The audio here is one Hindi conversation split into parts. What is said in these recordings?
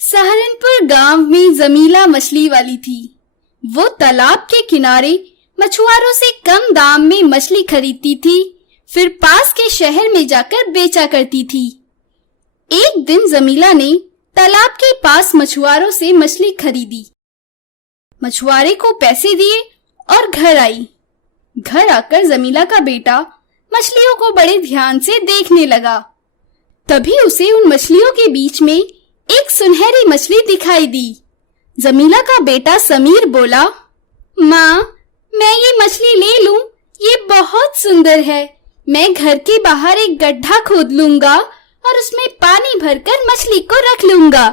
सहारनपुर गांव में जमीला मछली वाली थी। वो तालाब के किनारे मछुआरों से कम दाम में मछली खरीदती थी, फिर पास के शहर में जाकर बेचा करती थी। एक दिन जमीला ने तालाब के पास मछुआरों से मछली खरीदी। मछुआरे को पैसे दिए और घर आई। घर आकर जमीला का बेटा मछलियों को बड़े ध्यान से देखने लगा। तभी उसे उन मछलियों के बीच में एक सुनहरी मछली दिखाई दी। जमीला का बेटा समीर बोला, माँ, मैं ये मछली ले लूं? ये बहुत सुंदर है। मैं घर के बाहर एक गड्ढा खोद लूंगा और उसमें पानी भरकर मछली को रख लूंगा।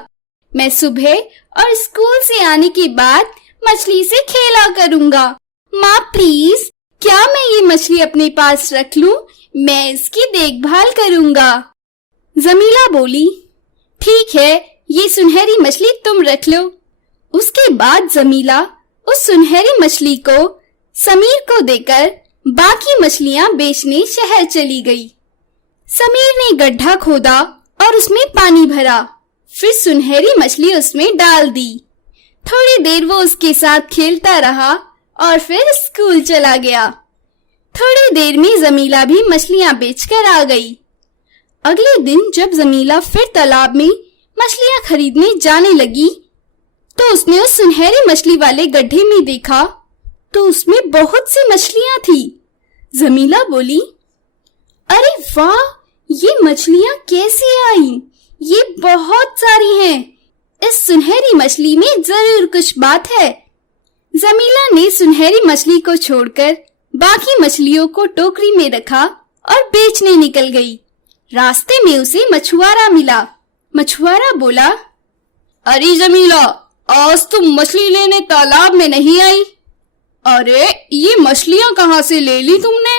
मैं सुबह और स्कूल से आने के बाद मछली से खेला करूंगा। माँ प्लीज, क्या मैं ये मछली अपने पास रख लूं? मैं इसकी देखभाल करूंगा। जमीला बोली, ठीक है, ये सुनहरी मछली तुम रख लो। उसके बाद जमीला उस सुनहरी मछली को समीर को देकर बाकी मछलियां बेचने शहर चली गई। समीर ने गड्ढा खोदा और उसमें पानी भरा, फिर सुनहरी मछली उसमें डाल दी। थोड़ी देर वो उसके साथ खेलता रहा और फिर स्कूल चला गया। थोड़ी देर में जमीला भी मछलियां बेचकर आ गई। अगले दिन जब जमीला फिर तालाब में मछलियां खरीदने जाने लगी तो उसने उस सुनहरी मछली वाले गड्ढे में देखा तो उसमें बहुत सी मछलियां थी। जमीला बोली, अरे वाह, ये मछलियां कैसे आई? ये बहुत सारी हैं। इस सुनहरी मछली में जरूर कुछ बात है। जमीला ने सुनहरी मछली को छोड़कर बाकी मछलियों को टोकरी में रखा और बेचने निकल गई। रास्ते में उसे मछुआरा मिला। मछुआरा बोला, अरे जमीला, आज तुम मछली लेने तालाब में नहीं आई? अरे ये मछलियां कहाँ से ले ली तुमने?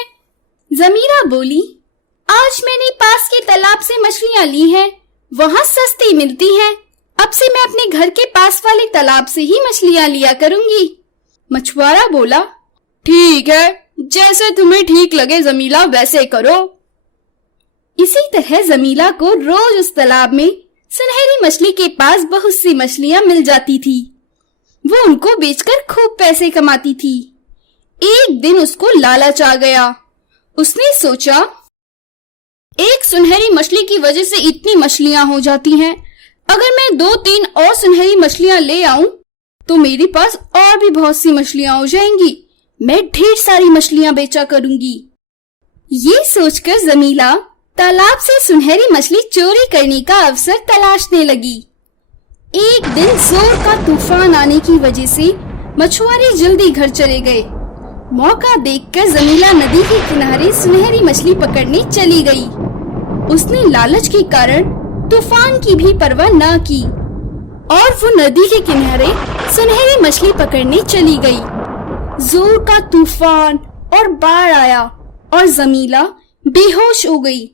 जमीला बोली, आज मैंने पास के तालाब से मछलियां ली हैं। वहाँ सस्ती मिलती हैं। अब से मैं अपने घर के पास वाले तालाब से ही मछलियां लिया करूंगी। मछुआरा बोला, ठीक है, जैसे तुम्हें ठीक लगे जमीला वैसे करो। इसी तरह जमीला को रोज उस तालाब में सुनहरी मछली के पास बहुत सी मछलियां मिल जाती थी। वो उनको बेचकर खूब पैसे कमाती थी। एक दिन उसको लालच आ गया। उसने सोचा, एक सुनहरी मछली की वजह से इतनी मछलियां हो जाती हैं। अगर मैं 2-3 और सुनहरी मछलियां ले आऊं तो मेरे पास और भी बहुत सी मछलियां हो जाएंगी। मैं ढेर सारी मछलियां बेचा करूंगी। ये सोचकर जमीला तालाब से सुनहरी मछली चोरी करने का अवसर तलाशने लगी। एक दिन जोर का तूफान आने की वजह से मछुआरे जल्दी घर चले गए। मौका देखकर जमीला नदी के किनारे सुनहरी मछली पकड़ने चली गई। उसने लालच के कारण तूफान की भी परवाह न की और वो नदी के किनारे सुनहरी मछली पकड़ने चली गई। जोर का तूफान और बाढ़ आया और जमीला बेहोश हो गई।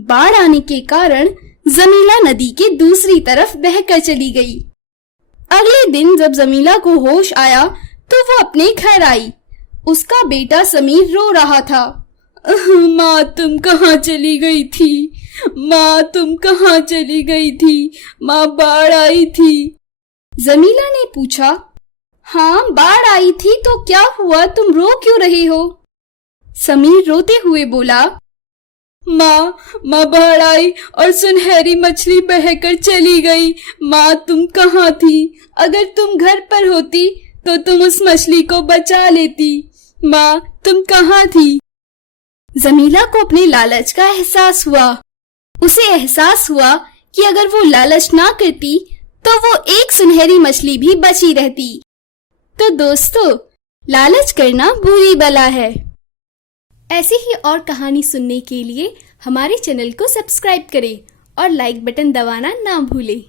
बाढ़ आने के कारण जमीला नदी के दूसरी तरफ बहकर चली गई। अगले दिन जब जमीला को होश आया तो वो अपने घर आई। उसका बेटा समीर रो रहा था। माँ, तुम कहाँ चली गई थी? माँ, तुम कहाँ चली गई थी? माँ, बाढ़ आई थी। जमीला ने पूछा, हाँ, बाढ़ आई थी तो क्या हुआ? तुम रो क्यों रहे हो? समीर रोते हुए बोला, माँ, बाढ़ आई और सुनहरी मछली बहकर चली गई। माँ, तुम कहाँ थी? अगर तुम घर पर होती तो तुम उस मछली को बचा लेती। माँ, तुम कहाँ थी? जमीला को अपने लालच का एहसास हुआ। उसे एहसास हुआ कि अगर वो लालच ना करती तो वो एक सुनहरी मछली भी बची रहती। तो दोस्तों, लालच करना बुरी बला है। ऐसी ही और कहानी सुनने के लिए हमारे चैनल को सब्सक्राइब करें और लाइक बटन दबाना ना भूलें।